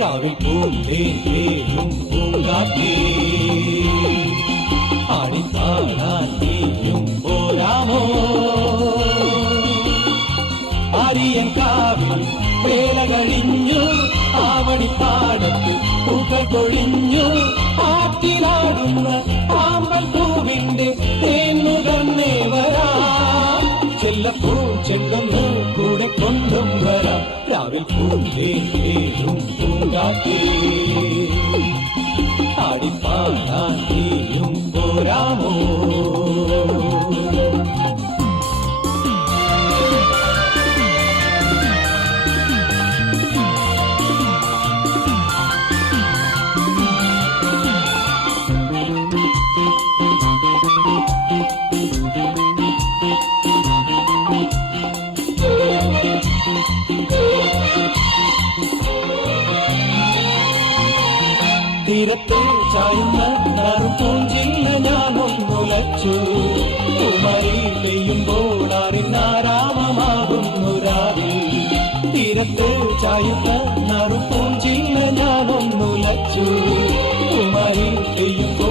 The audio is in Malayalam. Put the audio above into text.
രാവിൽ പൂന്തേനും പൂങ്കാറ്റേ ആടിത്താടാനും പോരാമോ ആരിയൻ കാവിൽ വേല കഴിഞ്ഞു ആവണിപ്പാടത്ത് പൂക്കൾ കൊഴിഞ്ഞു ആറ്റിലാടുന്ന ആമ്പൽ പൂവിന്റെ തേന്നുകന്നേ വരാം ചെല്ലപ്പൂ ചെങ്കൊന്ന് കൂടെ കൊണ്ടും വരാം രാവിൽ പൂന്തേനും പൂങ്കാറ്റേ ആടിപ്പാടാൻ നീയും പോരാമോ തീരത്തെ ചായുന്ന നറുപൂഞ്ചില്ല ഞാനൊന്നുലച്ചു കുമരി പെയ്യുമ്പോൾ അറിഞ്ഞാരാമമാകുന്നു രാവിൽ തീരത്തെ ചായുന്ന നറുപൂഞ്ചില്ല ഞാനൊന്നുലച്ചു കുമരി പെയ്യുമ്പോൾ